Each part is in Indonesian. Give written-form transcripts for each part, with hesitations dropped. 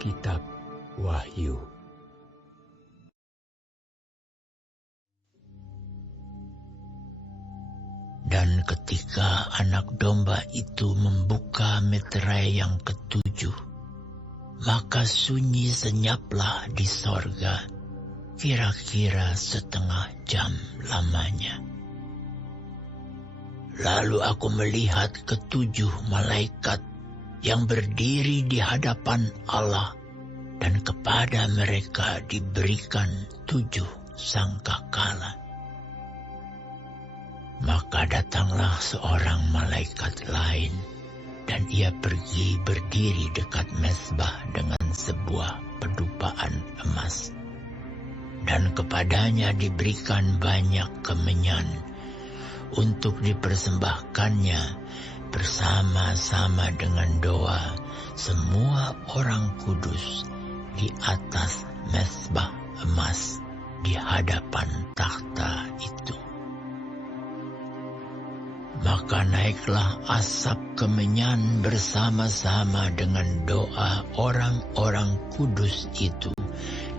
Kitab Wahyu. Dan ketika anak domba itu membuka meterai yang ketujuh, maka sunyi senyaplah di sorga, kira-kira setengah jam lamanya. Lalu aku melihat ketujuh malaikat yang berdiri di hadapan Allah, dan kepada mereka diberikan 7 sangkakala. Maka datanglah seorang malaikat lain, dan ia pergi berdiri dekat mezbah dengan sebuah pedupaan emas. Dan kepadanya diberikan banyak kemenyan untuk dipersembahkannya bersama-sama dengan doa semua orang kudus di atas mezbah emas di hadapan takhta itu. Maka naiklah asap kemenyan bersama-sama dengan doa orang-orang kudus itu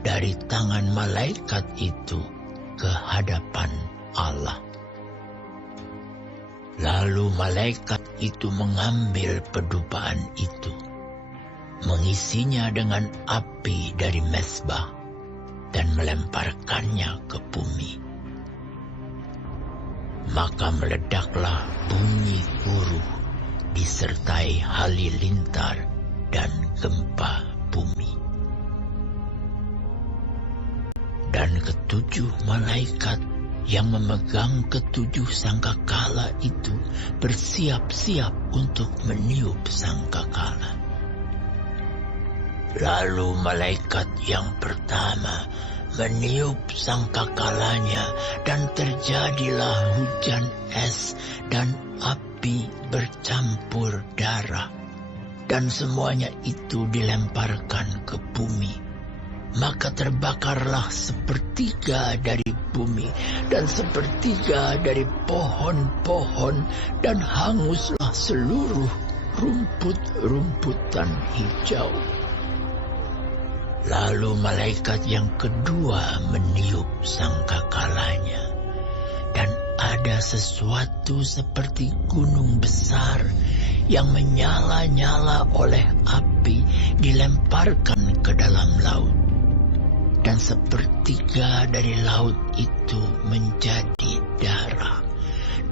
dari tangan malaikat itu ke hadapan Allah. Lalu malaikat itu mengambil pedupaan itu, mengisinya dengan api dari mezbah, dan melemparkannya ke bumi. Maka meledaklah bunyi guruh disertai halilintar dan gempa bumi. Dan ketujuh malaikat yang memegang ketujuh sangkakala itu bersiap-siap untuk meniup sangkakala. Lalu malaikat yang pertama meniup sangkakalanya, dan terjadilah hujan es dan api bercampur darah, dan semuanya itu dilemparkan ke bumi. Maka terbakarlah 1/3 dari bumi dan 1/3 dari pohon-pohon, dan hanguslah seluruh rumput-rumputan hijau. Lalu malaikat yang kedua meniup sangkakalanya, dan ada sesuatu seperti gunung besar yang menyala-nyala oleh api dilemparkan ke dalam laut. Dan 1/3 dari laut itu menjadi darah,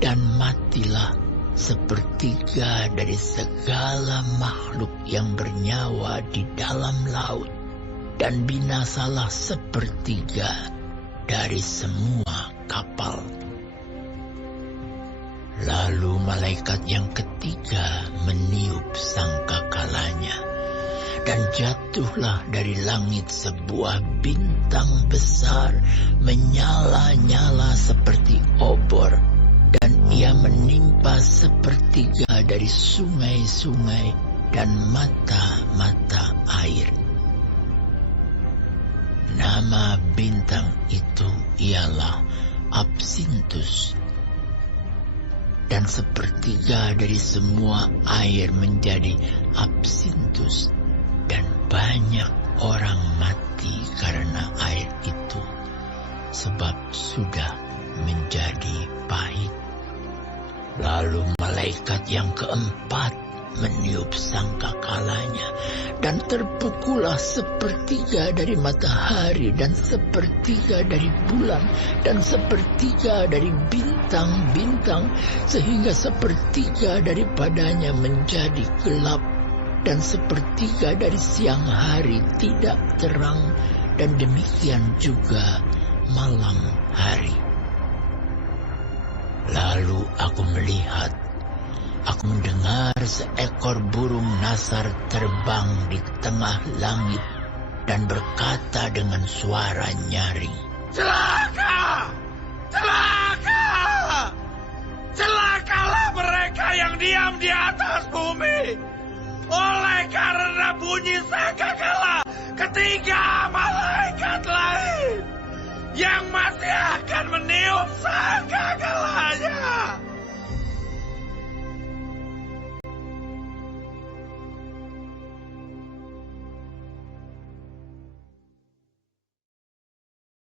dan matilah 1/3 dari segala makhluk yang bernyawa di dalam laut, dan binasalah 1/3 dari semua kapal. Lalu malaikat yang ketiga meniup sangkakalanya, dan jatuhlah dari langit sebuah bintang besar menyala-nyala seperti obor, dan ia menimpa 1/3 dari sungai-sungai dan mata-mata air. Nama bintang itu ialah Absintus. Dan 1/3 dari semua air menjadi absintus, dan banyak orang mati karena air itu, sebab sudah menjadi pahit. Lalu malaikat yang keempat meniup sangkakalanya, dan terpukullah 1/3 dari matahari, dan 1/3 dari bulan, dan 1/3 dari bintang-bintang, sehingga 1/3 daripadanya menjadi gelap, dan 1/3 dari siang hari tidak terang, dan demikian juga malam hari. Lalu aku melihat, aku mendengar seekor burung nasar terbang di tengah langit dan berkata dengan suara nyaring, "Celaka! Celaka! Celakalah mereka yang diam di atas bumi, oleh karena bunyi sangkakala ketiga malaikat lain yang masih akan meniup sangkakala.